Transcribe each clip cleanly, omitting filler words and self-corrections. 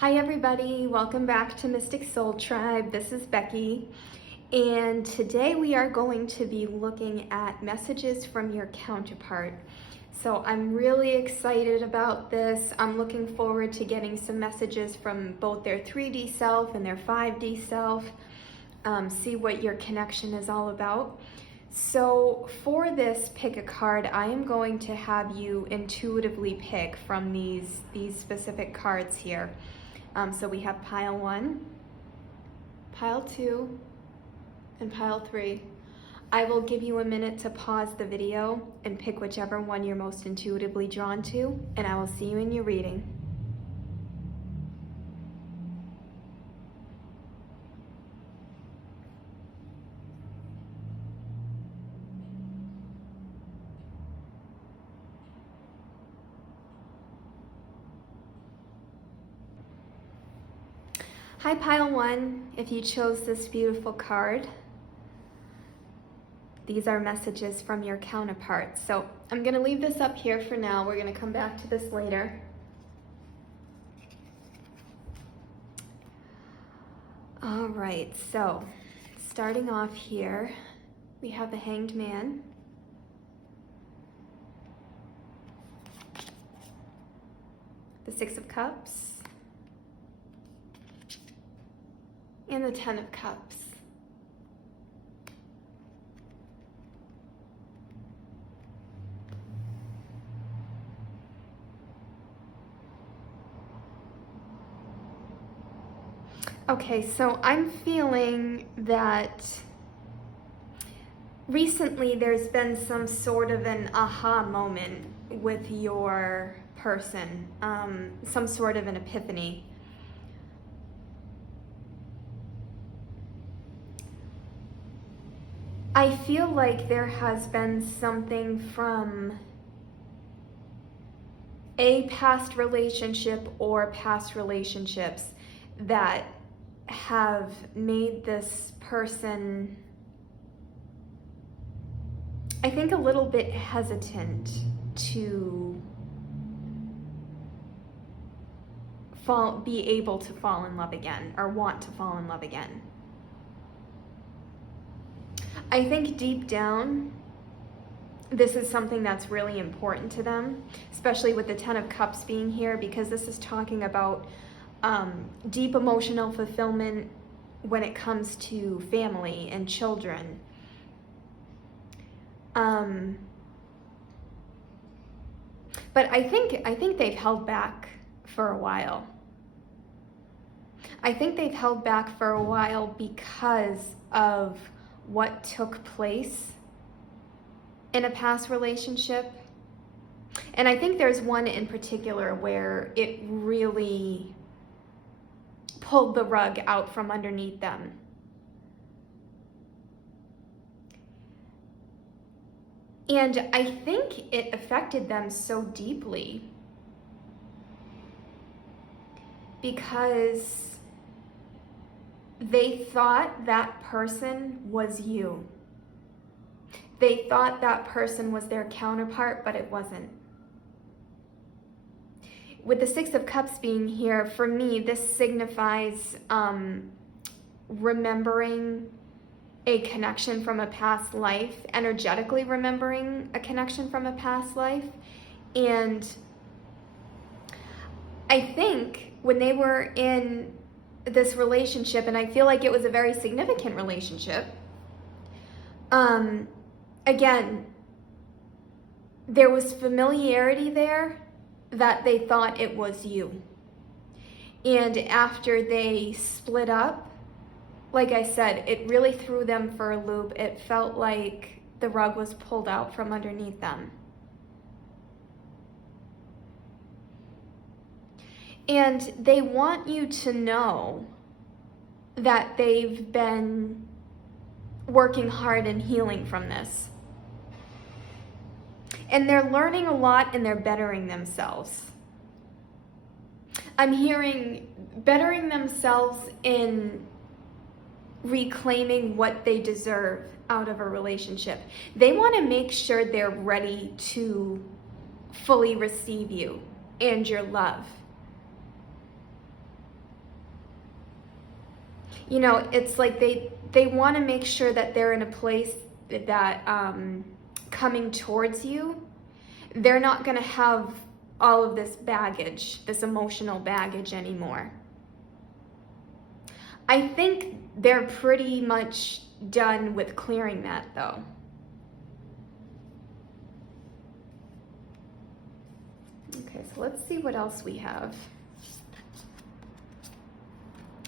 Hi everybody, welcome back to Mystic Soul Tribe. This is Becky, and today we are going to be looking at messages from your counterpart. So I'm really excited about this. I'm looking forward to getting some messages from both their 3D self and their 5D self, see what your connection is all about. So for this pick a card, I am going to have you intuitively pick from these specific cards here. So we have pile 1, pile 2, and pile 3. I will give you a minute to pause the video and pick whichever one you're most intuitively drawn to, and I will see you in your reading. Hi pile 1, if you chose this beautiful card, these are messages from your counterpart. So I'm going to leave this up here for now. We're going to come back to this later. All right, so starting off here, we have the Hanged Man, the 6 of Cups, and the 10 of Cups. Okay, so I'm feeling that recently there's been some sort of an aha moment with your person, some sort of an epiphany. I feel like there has been something from a past relationship or past relationships that have made this person, I think, a little bit hesitant to be able to fall in love again or want to fall in love again. I think deep down, this is something that's really important to them, especially with the 10 of Cups being here, because this is talking about deep emotional fulfillment when it comes to family and children. But I think they've held back for a while. I think they've held back for a while because of what took place in a past relationship. And I think there's one in particular where it really pulled the rug out from underneath them. And I think it affected them so deeply because they thought that person was you. They thought that person was their counterpart, but it wasn't. With the 6 of Cups being here, for me, this signifies remembering a connection from a past life, energetically remembering a connection from a past life. And I think when they were in this relationship, and I feel like it was a very significant relationship, again, there was familiarity there that they thought it was you. And after they split up, like I said, it really threw them for a loop. It felt like the rug was pulled out from underneath them. And they want you to know that they've been working hard and healing from this. And they're learning a lot and they're bettering themselves. I'm hearing bettering themselves in reclaiming what they deserve out of a relationship. They want to make sure they're ready to fully receive you and your love. You know, it's like they want to make sure that they're in a place that coming towards you, they're not going to have all of this baggage, this emotional baggage anymore. I think they're pretty much done with clearing that, though. Okay, so let's see what else we have.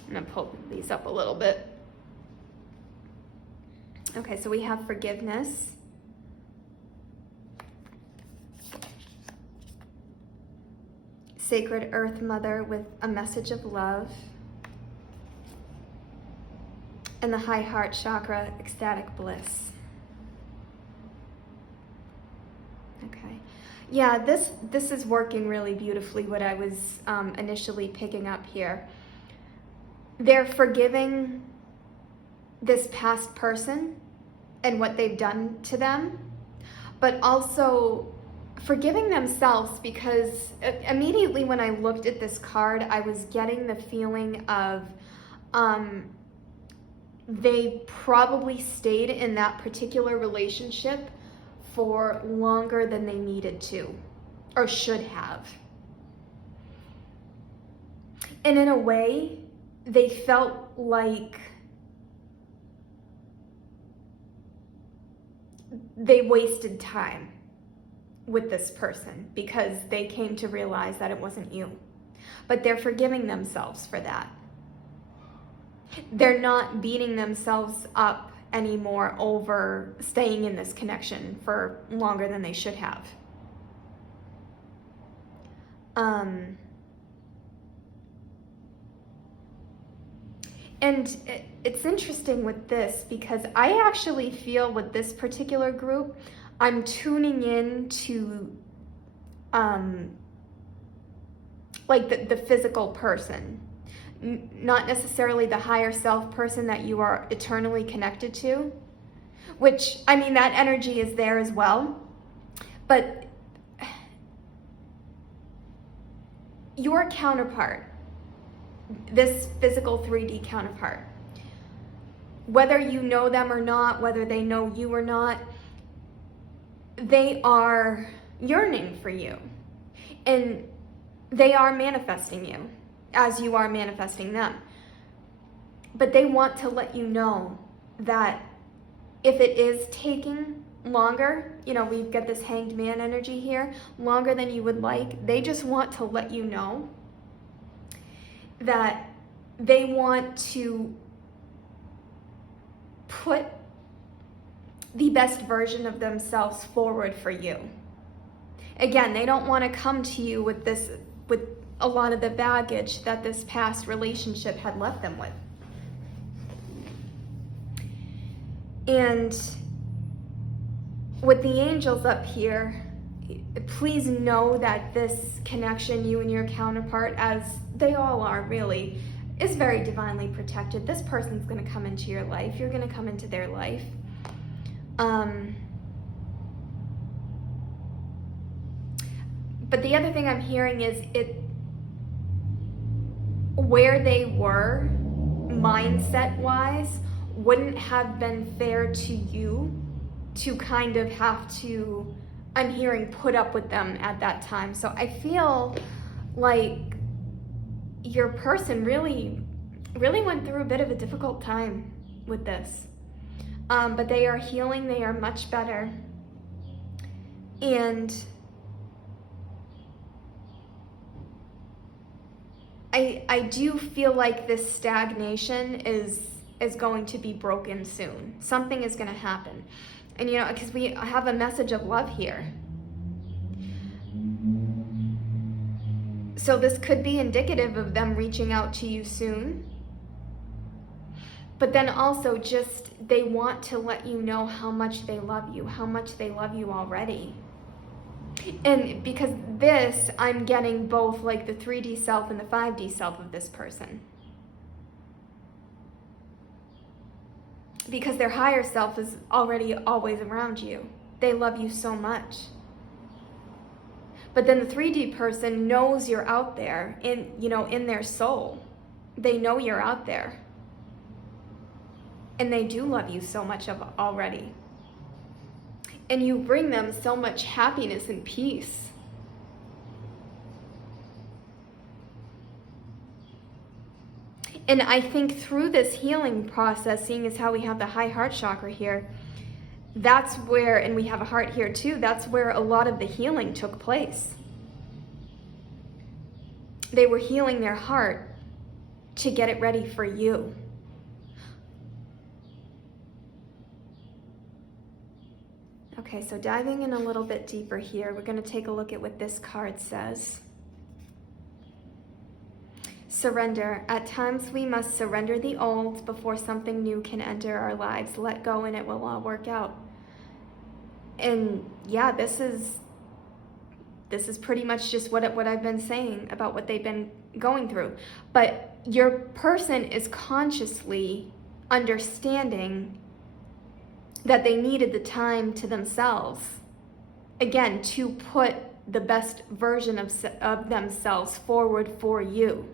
I'm going to pull these up a little bit. Okay, so we have forgiveness. Sacred Earth Mother with a message of love. And the high heart chakra, ecstatic bliss. Okay. Yeah, this is working really beautifully, what I was initially picking up here. They're forgiving this past person and what they've done to them, but also forgiving themselves, because immediately when I looked at this card, I was getting the feeling of they probably stayed in that particular relationship for longer than they needed to or should have. And in a way, they felt like they wasted time with this person because they came to realize that it wasn't you. But they're forgiving themselves for that. They're not beating themselves up anymore over staying in this connection for longer than they should have. And it's interesting with this, because I actually feel with this particular group, I'm tuning in to like the physical person, not necessarily the higher self person that you are eternally connected to, which, I mean, that energy is there as well. But your counterpart, this physical 3D counterpart, whether you know them or not, whether they know you or not, they are yearning for you, and they are manifesting you as you are manifesting them. But they want to let you know that if it is taking longer, you know, we've got this hanged man energy here, longer than you would like, they just want to let you know that they want to put the best version of themselves forward for you. Again, they don't want to come to you with a lot of the baggage that this past relationship had left them with. And with the angels up here, please know that this connection, you and your counterpart, as they all are really, is very divinely protected. This person's going to come into your life. You're going to come into their life. But the other thing I'm hearing is where they were mindset-wise wouldn't have been fair to you to kind of have to, I'm hearing, put up with them at that time. So I feel like your person really went through a bit of a difficult time with this. But they are healing, they are much better. And I do feel like this stagnation is going to be broken soon. Something is going to happen. And, you know, because we have a message of love here. So this could be indicative of them reaching out to you soon. But then also just they want to let you know how much they love you, how much they love you already. And because this, I'm getting both like the 3D self and the 5D self of this person. Because their higher self is already always around you. They love you so much. But then the 3D person knows you're out there in their soul. They know you're out there. And they do love you so much already. And you bring them so much happiness and peace. And I think through this healing process, seeing as how we have the high heart chakra here, that's where, and we have a heart here too, that's where a lot of the healing took place. They were healing their heart to get it ready for you. Okay, so diving in a little bit deeper here, we're going to take a look at what this card says. Surrender. At times we must surrender the old before something new can enter our lives. Let go and it will all work out. And yeah, this is pretty much just what I've been saying about what they've been going through. But your person is consciously understanding that they needed the time to themselves, again, to put the best version of themselves forward for you.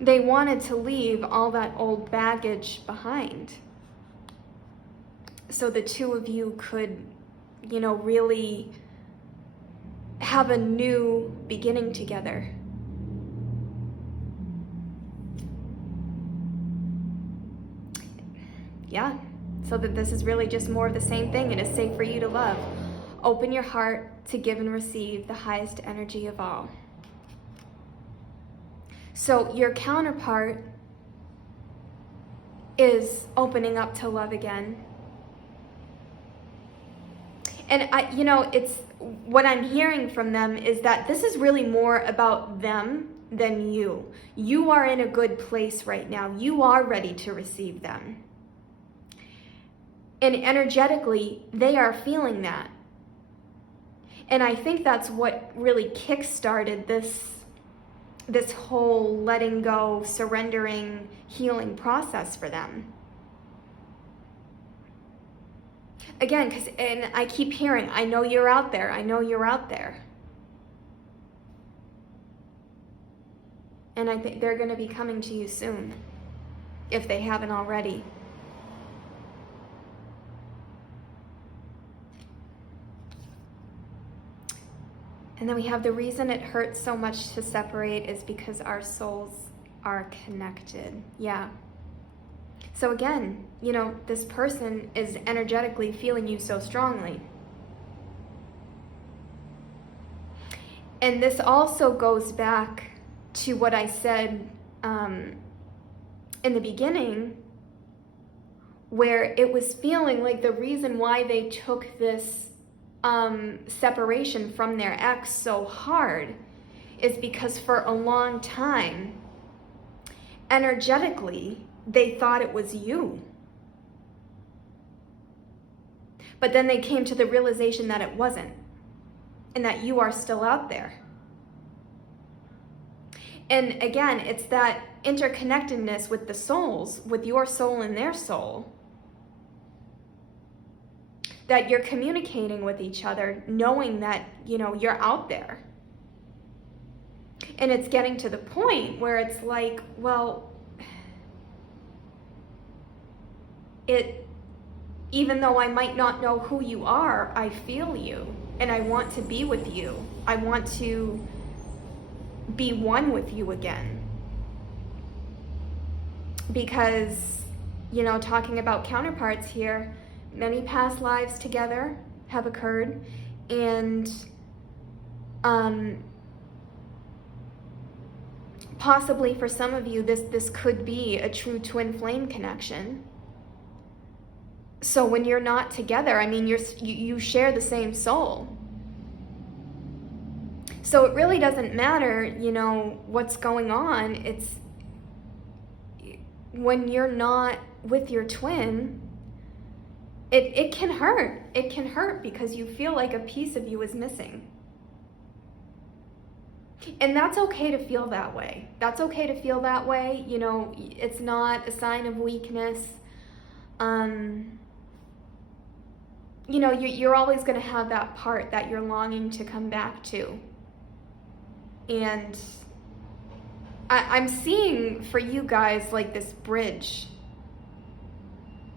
They wanted to leave all that old baggage behind so the two of you could, really have a new beginning together. Yeah, so that this is really just more of the same thing. It is safe for you to love. Open your heart to give and receive the highest energy of all. So your counterpart is opening up to love again. And it's what I'm hearing from them is that this is really more about them than you. You are in a good place right now. You are ready to receive them. And energetically, they are feeling that. And I think that's what really kick-started this whole letting go, surrendering, healing process for them. Again, and I keep hearing, I know you're out there. I know you're out there. And I think they're going to be coming to you soon, if they haven't already. And then we have the reason it hurts so much to separate is because our souls are connected. Yeah. So again, this person is energetically feeling you so strongly. And this also goes back to what I said in the beginning, where it was feeling like the reason why they took this separation from their ex so hard is because for a long time, energetically, they thought it was you. But then they came to the realization that it wasn't, and that you are still out there. And again, it's that interconnectedness with the souls, with your soul and their soul, that you're communicating with each other, knowing that, you're out there. And it's getting to the point where it's like, well, even though I might not know who you are, I feel you, and I want to be with you. I want to be one with you again. Because, talking about counterparts here, many past lives together have occurred, and possibly for some of you, this could be a true twin flame connection. So when you're not together, you share the same soul. So it really doesn't matter, what's going on. It's when you're not with your twin, it can hurt. It can hurt because you feel like a piece of you is missing. And that's okay to feel that way. That's okay to feel that way. It's not a sign of weakness. You're always going to have that part that you're longing to come back to. And I'm seeing for you guys like this bridge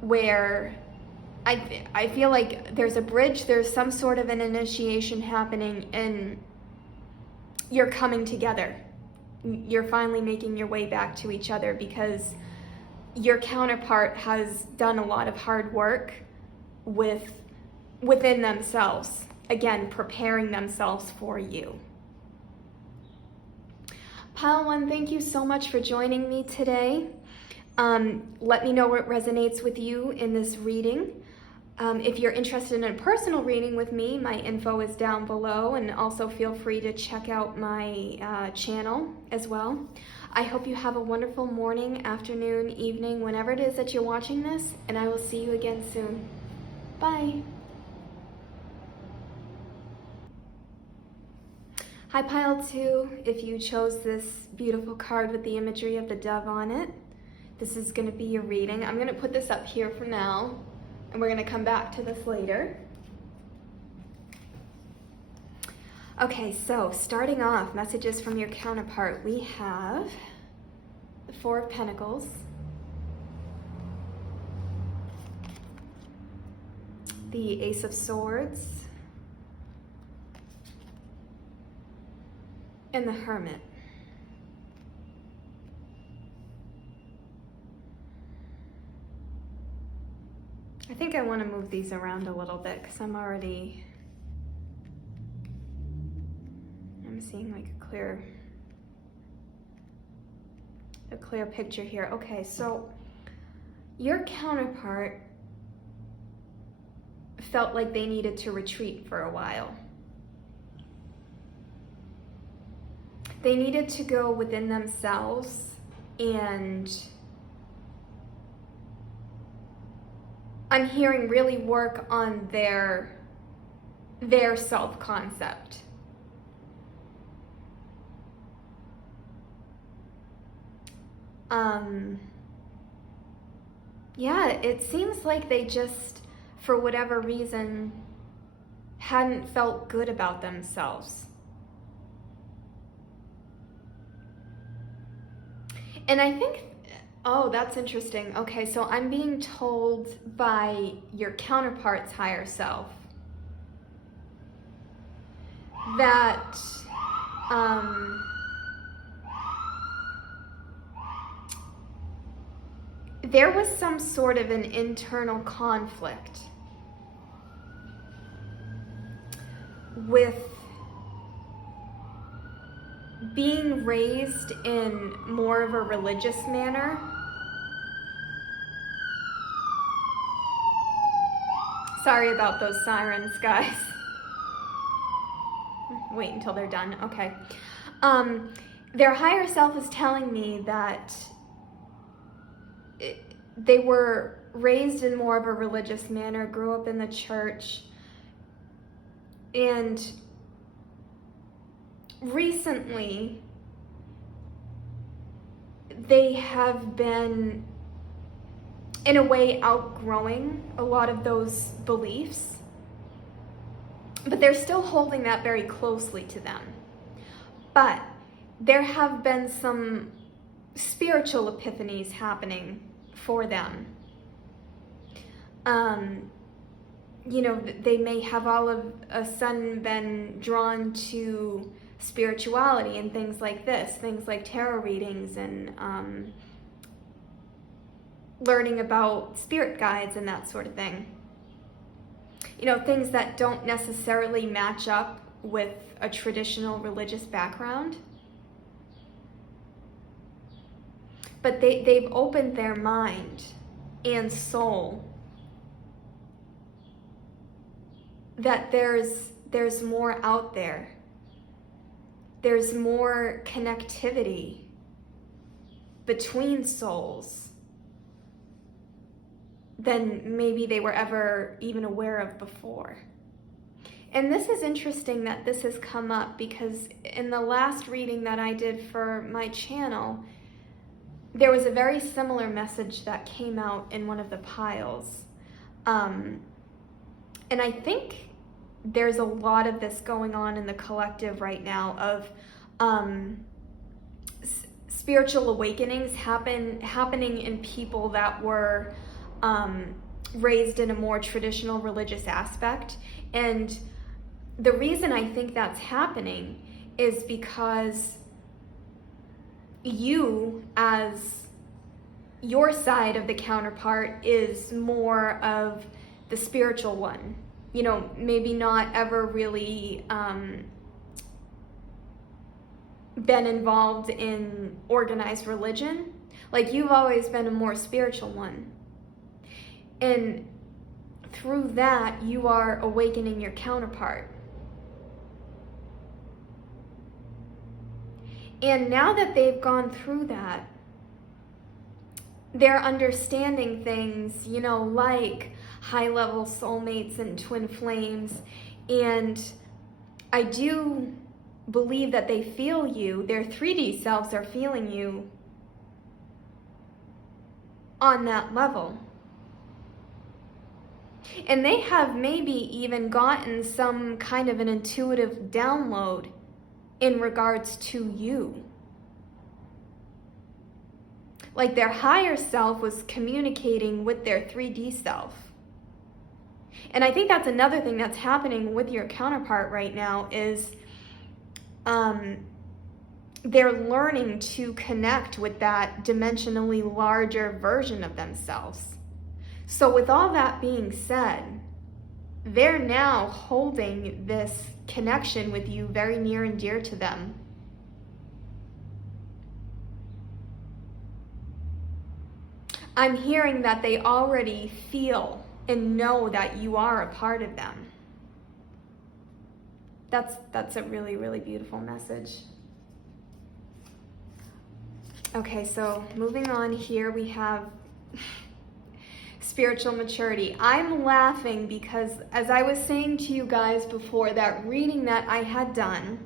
where I feel like there's a bridge, there's some sort of an initiation happening, and you're coming together. You're finally making your way back to each other because your counterpart has done a lot of hard work within themselves. Again, preparing themselves for you. Pile 1, thank you so much for joining me today. Let me know what resonates with you in this reading. If you're interested in a personal reading with me, my info is down below, and also feel free to check out my channel as well. I hope you have a wonderful morning, afternoon, evening, whenever it is that you're watching this, and I will see you again soon. Bye. Hi Pile 2, if you chose this beautiful card with the imagery of the dove on it, this is going to be your reading. I'm going to put this up here for now, and we're going to come back to this later. Okay, so starting off, messages from your counterpart, we have the Four of Pentacles, the Ace of Swords, and the Hermit. I think I want to move these around a little bit because I'm seeing like a clear picture here. Okay, so your counterpart felt like they needed to retreat for a while. They needed to go within themselves and I'm hearing really work on their self-concept. Yeah, it seems like they just, for whatever reason, hadn't felt good about themselves. And I think, oh, that's interesting. Okay, so I'm being told by your counterpart's higher self that there was some sort of an internal conflict with being raised in more of a religious manner. Sorry about those sirens, guys. Wait until they're done. Okay. Their higher self is telling me that they were raised in more of a religious manner, grew up in the church, and recently they have been, in a way, outgrowing a lot of those beliefs, but they're still holding that very closely to them. But there have been some spiritual epiphanies happening for them. You know, they may have all of a sudden been drawn to spirituality and things like this, things like tarot readings and learning about spirit guides and that sort of thing. You know, things that don't necessarily match up with a traditional religious background. But they've opened their mind and soul that there's more out there. There's more connectivity between souls than maybe they were ever even aware of before. And this is interesting that this has come up because in the last reading that I did for my channel, there was a very similar message that came out in one of the piles. And I think there's a lot of this going on in the collective right now of spiritual awakenings happening in people that were raised in a more traditional religious aspect. And the reason I think that's happening is because you, as your side of the counterpart, is more of the spiritual one. You know, maybe not ever really been involved in organized religion. Like, you've always been a more spiritual one. And through that, you are awakening your counterpart. And now that they've gone through that, they're understanding things, you know, like high-level soulmates and twin flames. And I do believe that they feel you. Their 3D selves are feeling you on that level. And they have maybe even gotten some kind of an intuitive download in regards to you. Like, their higher self was communicating with their 3D self. And I think that's another thing that's happening with your counterpart right now is they're learning to connect with that dimensionally larger version of themselves. So with all that being said, they're now holding this connection with you very near and dear to them. I'm hearing that they already feel and know that you are a part of them. That's a really, really beautiful message. Okay, so moving on here, we have spiritual maturity. I'm laughing because, as I was saying to you guys before, that reading that I had done,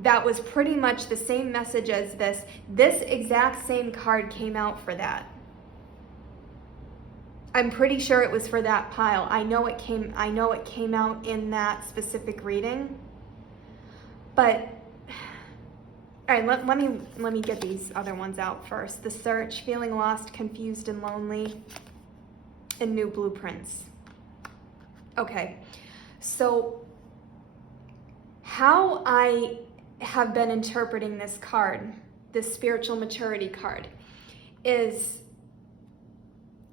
that was pretty much the same message as this. This exact same card came out for that. I'm pretty sure it was for that pile. I know it came out in that specific reading. But all right, let me get these other ones out first. The search, feeling lost, confused, and lonely, and new blueprints. Okay, so how I have been interpreting this card, this spiritual maturity card, is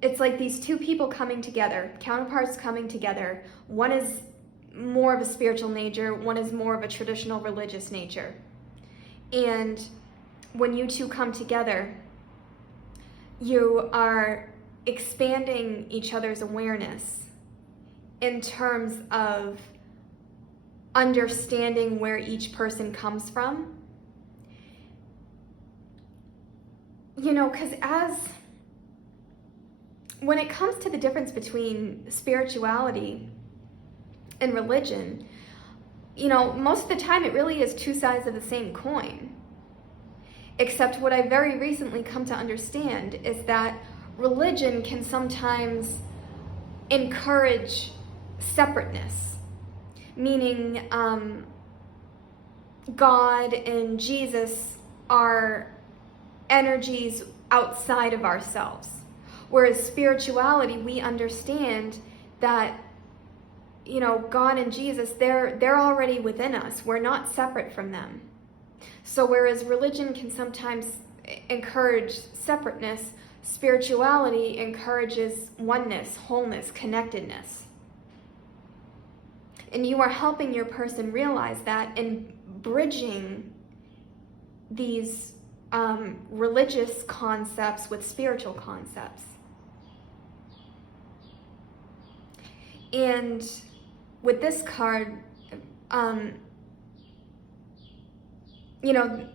it's like these two people coming together, counterparts coming together. One is more of a spiritual nature, one is more of a traditional religious nature. And when you two come together, you are expanding each other's awareness in terms of understanding where each person comes from. You know, because when it comes to the difference between spirituality and religion, you know, most of the time it really is two sides of the same coin. Except what I very recently come to understand is that religion can sometimes encourage separateness, meaning God and Jesus are energies outside of ourselves. Whereas spirituality, we understand that, you know, God and Jesus, they're already within us. We're not separate from them. So whereas religion can sometimes encourage separateness, spirituality encourages oneness, wholeness, connectedness. And you are helping your person realize that and bridging these religious concepts with spiritual concepts. And with this card, you know,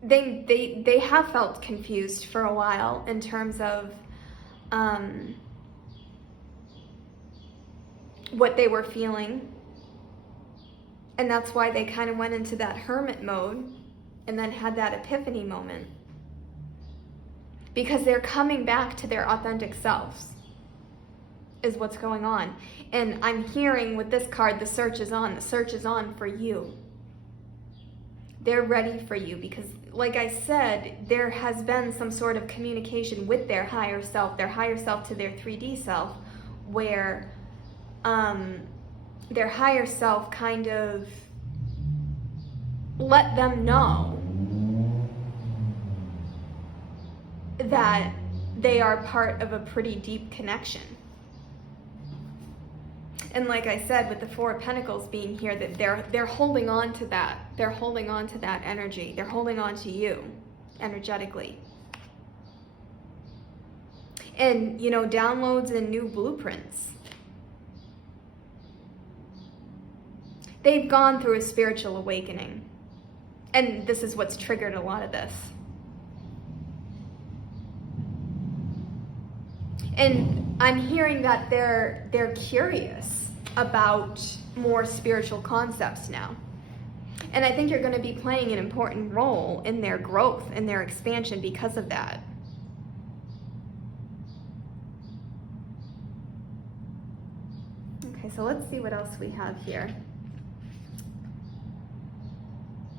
they have felt confused for a while in terms of what they were feeling. And that's why they kind of went into that hermit mode and then had that epiphany moment. Because they're coming back to their authentic selves, is what's going on. And I'm hearing with this card, the search is on. The search is on for you. They're ready for you because, like I said, there has been some sort of communication with their higher self to their 3D self, where their higher self kind of let them know that they are part of a pretty deep connection. And like I said, with the Four of Pentacles being here, that they're holding on to that. They're holding on to that energy. They're holding on to you energetically. And, you know, downloads and new blueprints. They've gone through a spiritual awakening. And this is what's triggered a lot of this. And I'm hearing that they're curious about more spiritual concepts now. And I think you're going to be playing an important role in their growth and their expansion because of that. Okay, so let's see what else we have here.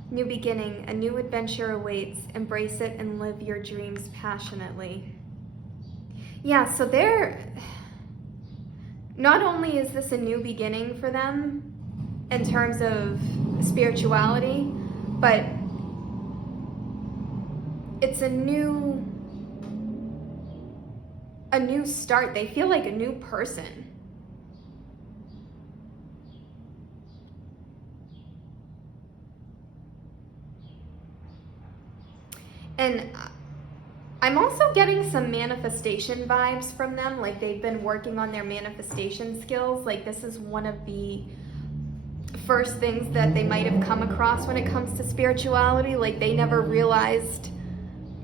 New beginning, a new adventure awaits. Embrace it and live your dreams passionately. Yeah, so not only is this a new beginning for them in terms of spirituality, but it's a new start. They feel like a new person. And I'm also getting some manifestation vibes from them, like they've been working on their manifestation skills. Like this is one of the first things that they might have come across when it comes to spirituality. Like they never realized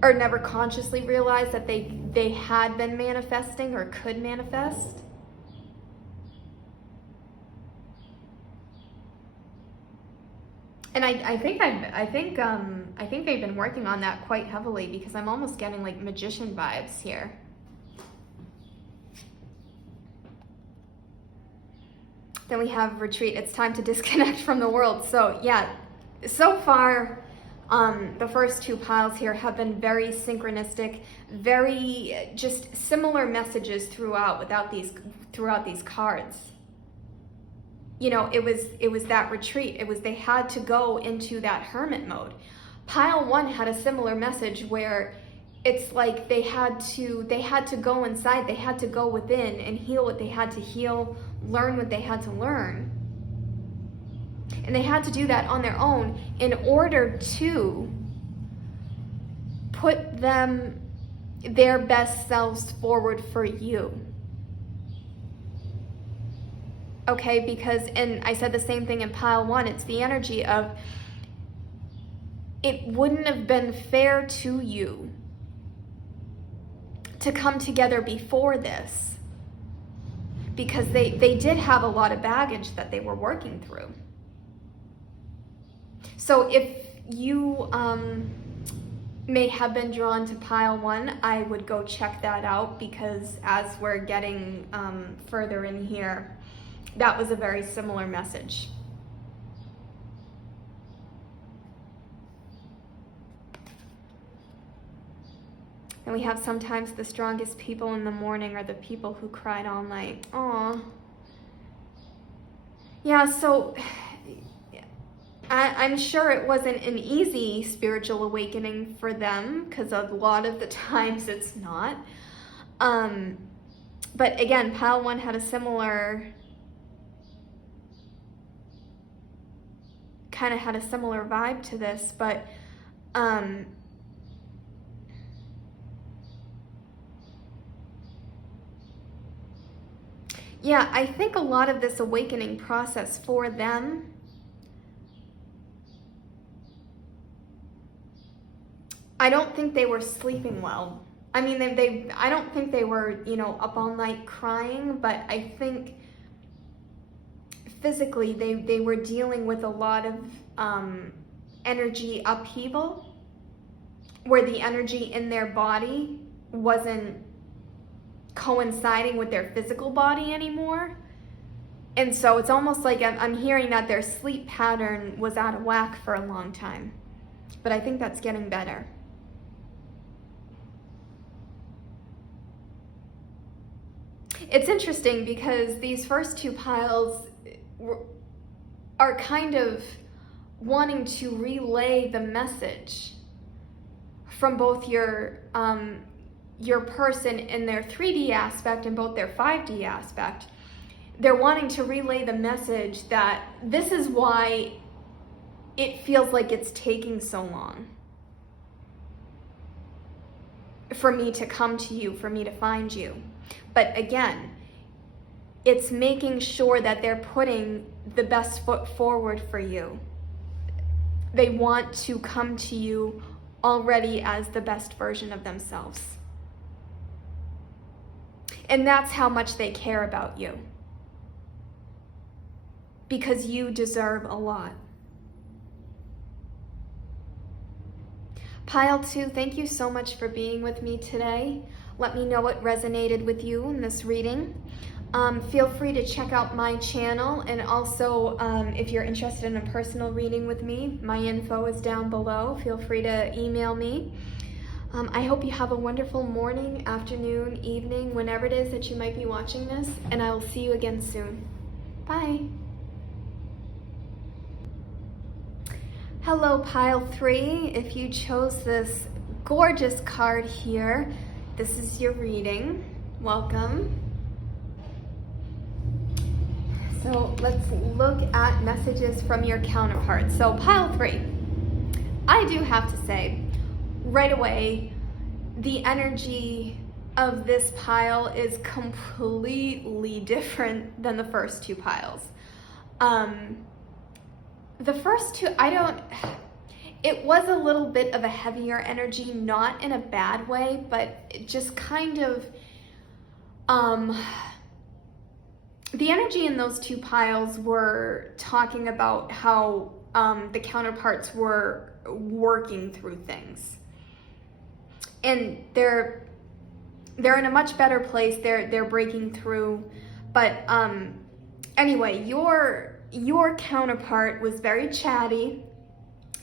or never consciously realized that they had been manifesting or could manifest. And I think they've been working on that quite heavily, because I'm almost getting like magician vibes here. Then we have retreat. It's time to disconnect from the world. So yeah, so far the first two piles here have been very synchronistic, very just similar messages throughout these cards. You know, it was that retreat. It was they had to go into that hermit mode. Pile 1 had a similar message where it's like they had to go inside, they had to go within and heal what they had to heal, learn what they had to learn. And they had to do that on their own in order to put their best selves forward for you. Okay, because, and I said the same thing in pile 1, it's the energy of it wouldn't have been fair to you to come together before this, because they did have a lot of baggage that they were working through. So if you may have been drawn to pile 1, I would go check that out, because as we're getting further in here, that was a very similar message. And we have sometimes the strongest people in the morning are the people who cried all night. Aww. Yeah, so I'm sure it wasn't an easy spiritual awakening for them, because a lot of the times it's not. But again, pile 1 had a similar vibe to this, but yeah, I think a lot of this awakening process for them, I don't think they were sleeping well. I mean, I don't think they were, you know, up all night crying, but I think physically they were dealing with a lot of energy upheaval, where the energy in their body wasn't coinciding with their physical body anymore. And so it's almost like I'm hearing that their sleep pattern was out of whack for a long time. but I think that's getting better. It's interesting because these first two piles are kind of wanting to relay the message from both your person in their 3D aspect and both their 5D aspect. They're wanting to relay the message that this is why it feels like it's taking so long for me to come to you, for me to find you. But again, it's making sure that they're putting the best foot forward for you. They want to come to you already as the best version of themselves. And that's how much they care about you. Because you deserve a lot. Pile 2, thank you so much for being with me today. Let me know what resonated with you in this reading. Feel free to check out my channel, and also if you're interested in a personal reading with me, my info is down below. Feel free to email me. I hope you have a wonderful morning, afternoon, evening, whenever it is that you might be watching this, and I will see you again soon. Bye. Hello, Pile 3. If you chose this gorgeous card here, this is your reading. Welcome. So let's look at messages from your counterpart. So Pile 3, I do have to say, right away, the energy of this pile is completely different than the first two piles. The first two, it was a little bit of a heavier energy, not in a bad way, but it just kind of, the energy in those two piles were talking about how the counterparts were working through things. And they're in a much better place. They're breaking through. But anyway, your counterpart was very chatty,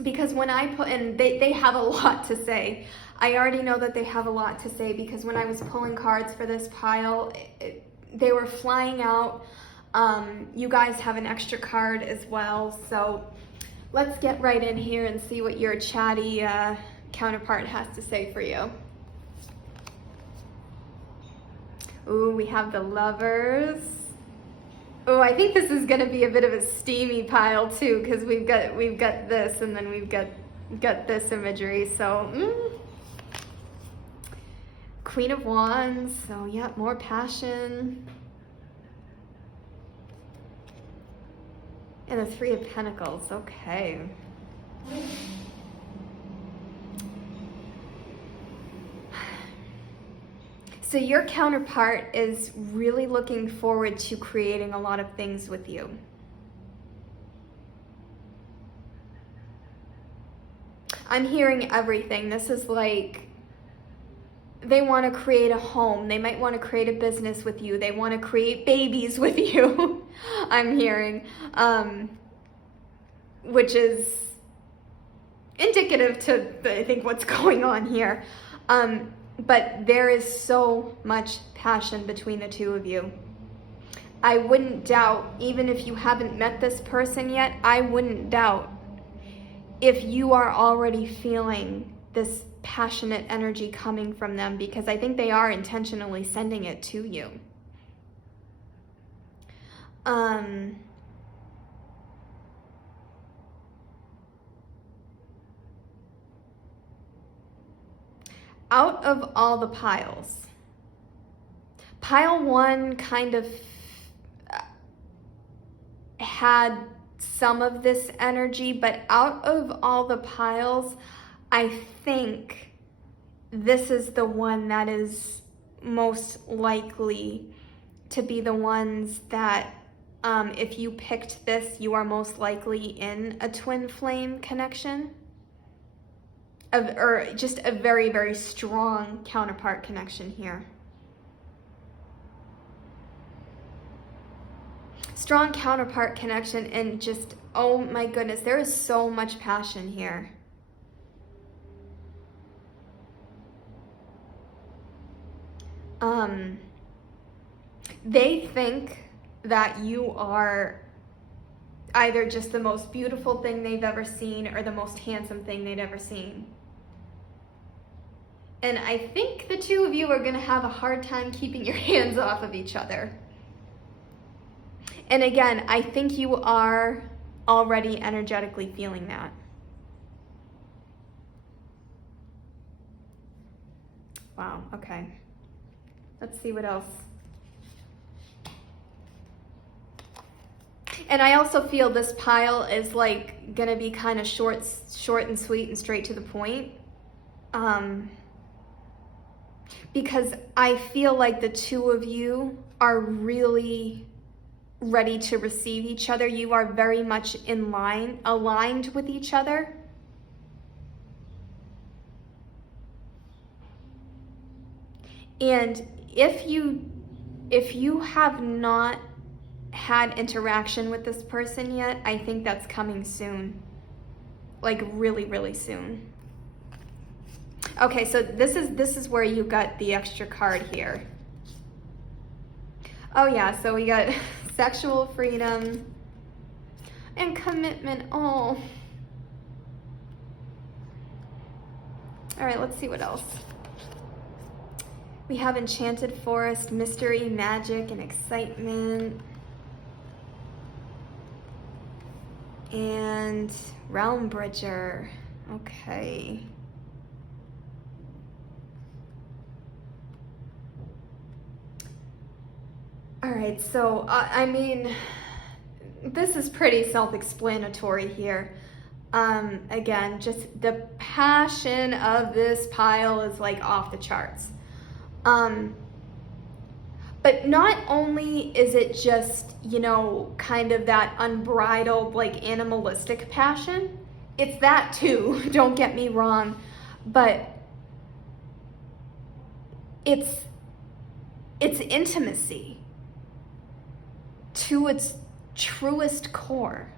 because when I put in, they have a lot to say. I already know that they have a lot to say, because when I was pulling cards for this pile, they were flying out. You guys have an extra card as well. So let's get right in here and see what your chatty counterpart has to say for you. Ooh, we have the Lovers. Oh, I think this is going to be a bit of a steamy pile too, because we've got this, and then we've got this imagery. So Queen of Wands. So yeah, more passion. And the Three of Pentacles. Okay. So your counterpart is really looking forward to creating a lot of things with you. I'm hearing everything. This is like, they want to create a home. They might want to create a business with you. They want to create babies with you. I'm hearing, which is indicative to, I think, what's going on here. But there is so much passion between the two of you. I wouldn't doubt, even if you haven't met this person yet, I wouldn't doubt if you are already feeling this passionate energy coming from them, because I think they are intentionally sending it to you. Out of all the piles, pile 1 kind of had some of this energy, but out of all the piles, I think this is the one that is most likely to be the ones that, if you picked this, you are most likely in a twin flame connection. Or just a very, very strong counterpart connection here. Strong counterpart connection, and just, oh my goodness, there is so much passion here. They think that you are either just the most beautiful thing they've ever seen or the most handsome thing they've ever seen. And I think the two of you are going to have a hard time keeping your hands off of each other. And again, I think you are already energetically feeling that. Wow, okay. Let's see what else. And I also feel this pile is like gonna be kind of short and sweet and straight to the point. Because I feel like the two of you are really ready to receive each other. You are very much aligned with each other. And if you have not had interaction with this person yet, I think that's coming soon. Like really, really soon. Okay, so this is where you got the extra card here. Oh yeah, so we got sexual freedom and commitment. Oh. All right, let's see what else. We have enchanted forest, mystery, magic, and excitement. And realm bridger. Okay. All right, so I mean, this is pretty self-explanatory here. Again, just the passion of this pile is like off the charts. But not only is it just, you know, kind of that unbridled, like animalistic passion, it's that too, don't get me wrong, but it's intimacy to its truest core.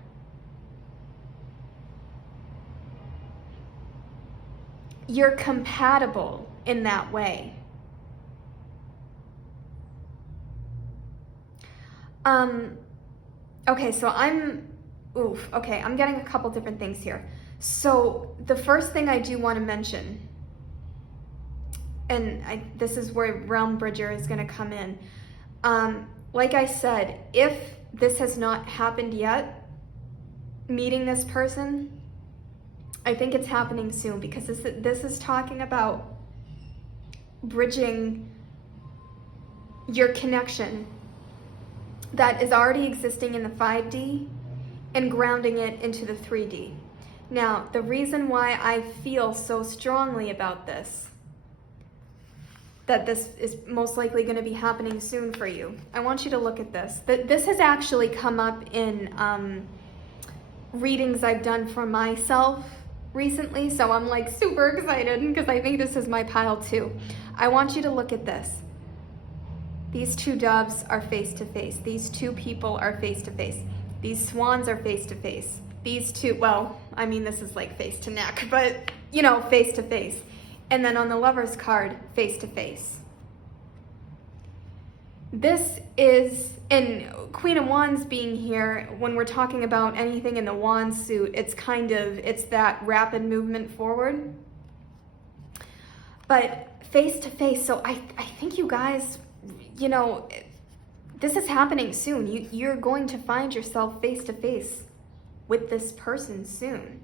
You're compatible in that way. Okay, so I'm getting a couple different things here. So the first thing I do want to mention, and this is where Realm Bridger is going to come in. Like I said, if this has not happened yet, meeting this person, I think it's happening soon, because this is talking about bridging your connection that is already existing in the 5D and grounding it into the 3D. Now, the reason why I feel so strongly about this, that this is most likely going to be happening soon for you, I want you to look at this. This has actually come up in readings I've done for myself recently, so I'm like super excited because I think this is my pile too. I want you to look at this. These two doves are face to face. These two people are face to face. These swans are face to face. These two, well, I mean, this is like face to neck, but you know, face to face. And then on the Lover's card, face to face. This is, and Queen of Wands being here, when we're talking about anything in the wand suit, it's that rapid movement forward. But face to face, so I think you guys, you know, this is happening soon. You're going to find yourself face to face with this person soon.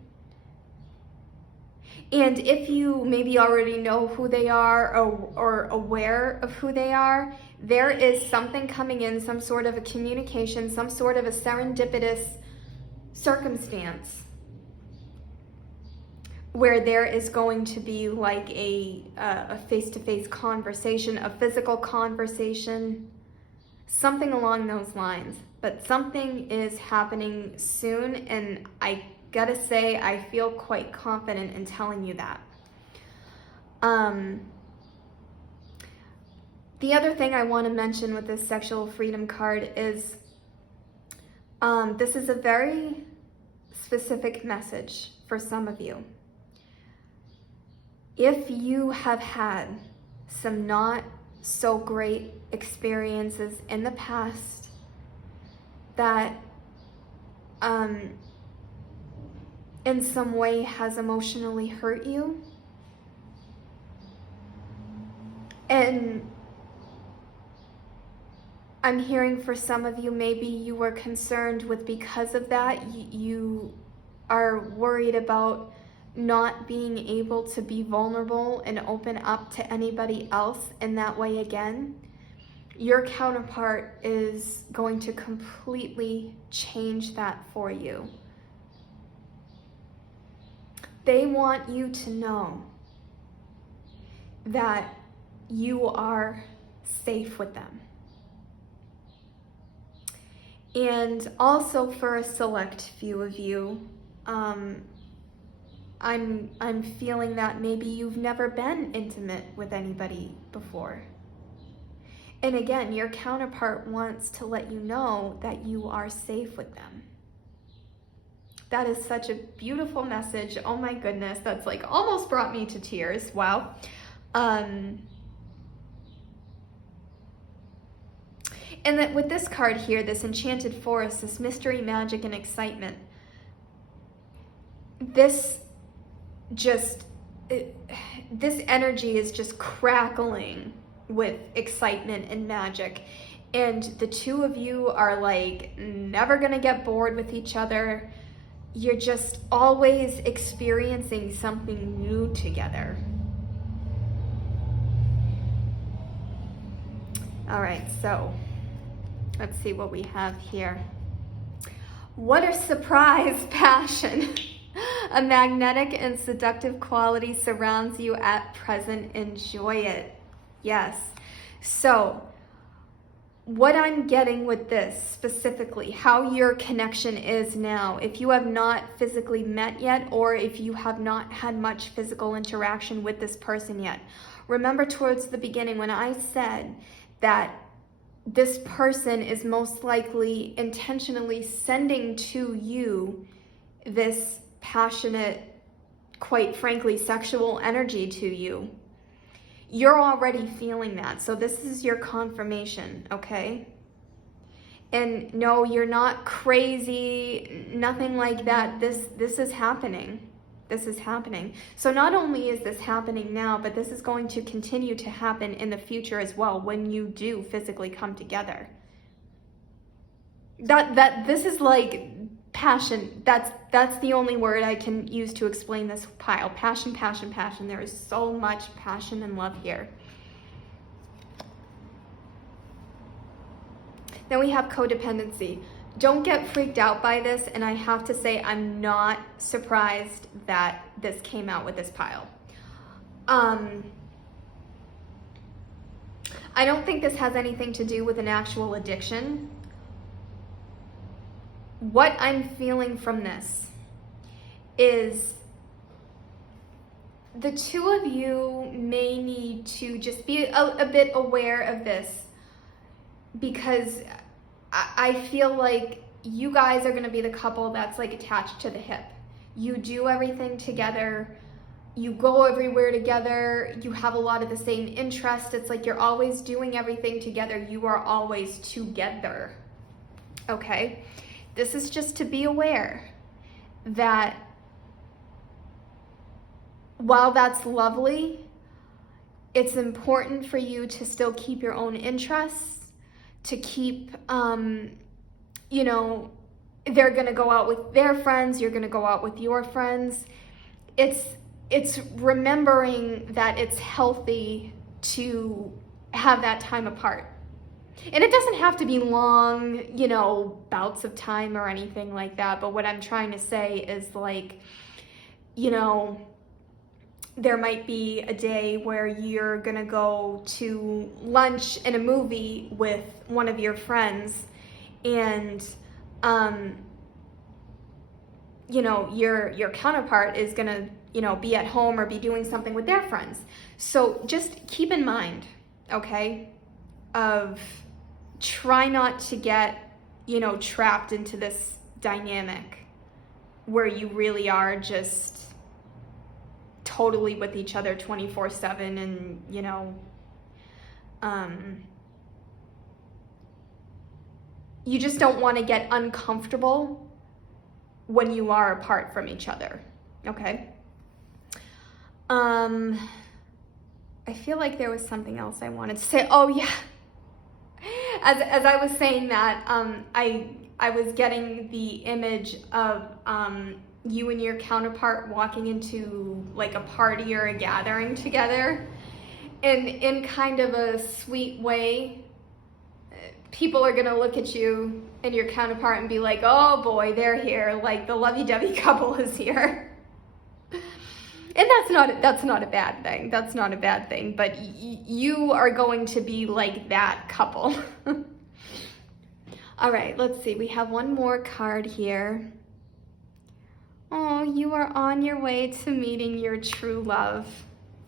And if you maybe already know who they are or aware of who they are, there is something coming in, some sort of a communication, some sort of a serendipitous circumstance where there is going to be like a face-to-face conversation, a physical conversation, something along those lines. But something is happening soon, and I gotta say, I feel quite confident in telling you that. The other thing I want to mention with this sexual freedom card is this is a very specific message for some of you. If you have had some not so great experiences in the past that in some way has emotionally hurt you. And I'm hearing for some of you, maybe you were concerned with, because of that, you are worried about not being able to be vulnerable and open up to anybody else in that way again. Your counterpart is going to completely change that for you. They want you to know that you are safe with them. And also for a select few of you, I'm feeling that maybe you've never been intimate with anybody before. And again, your counterpart wants to let you know that you are safe with them. That is such a beautiful message. Oh my goodness, that's like almost brought me to tears. Wow. And that with this card here, this enchanted forest, this mystery, magic, and excitement, this energy is just crackling with excitement and magic. And the two of you are like never gonna get bored with each other. You're just always experiencing something new together. All right, so let's see what we have here. What a surprise, passion. A magnetic and seductive quality surrounds you at present. Enjoy it. Yes. So what I'm getting with this specifically, how your connection is now, if you have not physically met yet, or if you have not had much physical interaction with this person yet, remember towards the beginning when I said that this person is most likely intentionally sending to you this passionate, quite frankly, sexual energy to you. You're already feeling that. So this is your confirmation, okay? And no, you're not crazy, nothing like that. This is happening. This is happening. So not only is this happening now, but this is going to continue to happen in the future as well when you do physically come together. This is like passion. That's the only word I can use to explain this pile. Passion, passion, passion. There is so much passion and love here. Then we have codependency. Don't get freaked out by this, and I have to say I'm not surprised that this came out with this pile. I don't think this has anything to do with an actual addiction. What I'm feeling from this is the two of you may need to just be a bit aware of this, because I feel like you guys are going to be the couple that's like attached to the hip. You do everything together. You go everywhere together. You have a lot of the same interests. It's like you're always doing everything together. You are always together. Okay? This is just to be aware that while that's lovely, it's important for you to still keep your own interests, to keep, you know, they're going to go out with their friends, you're going to go out with your friends. It's remembering that it's healthy to have that time apart. And it doesn't have to be long, you know, bouts of time or anything like that. But what I'm trying to say is, like, you know, there might be a day where you're going to go to lunch and a movie with one of your friends, and, you know, your counterpart is going to, you know, be at home or be doing something with their friends. So just keep in mind, okay, of try not to get, you know, trapped into this dynamic where you really are just totally with each other 24/7, and, you know, you just don't want to get uncomfortable when you are apart from each other, okay? I feel like there was something else I wanted to say. Oh yeah, as I was saying that, I was getting the image of you and your counterpart walking into like a party or a gathering together, and in kind of a sweet way, people are gonna look at you and your counterpart and be like, oh boy, they're here, like the lovey-dovey couple is here. And that's not a bad thing. That's not a bad thing, but you are going to be like that couple. All right, let's see. We have one more card here. Oh, you are on your way to meeting your true love.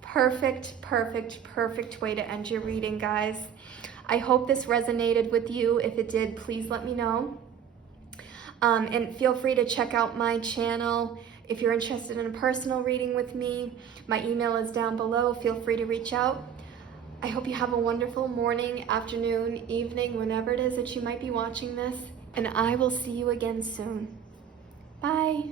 Perfect, perfect, perfect way to end your reading, guys. I hope this resonated with you. If it did, please let me know. And feel free to check out my channel. If you're interested in a personal reading with me, my email is down below. Feel free to reach out. I hope you have a wonderful morning, afternoon, evening, whenever it is that you might be watching this, and I will see you again soon. Bye.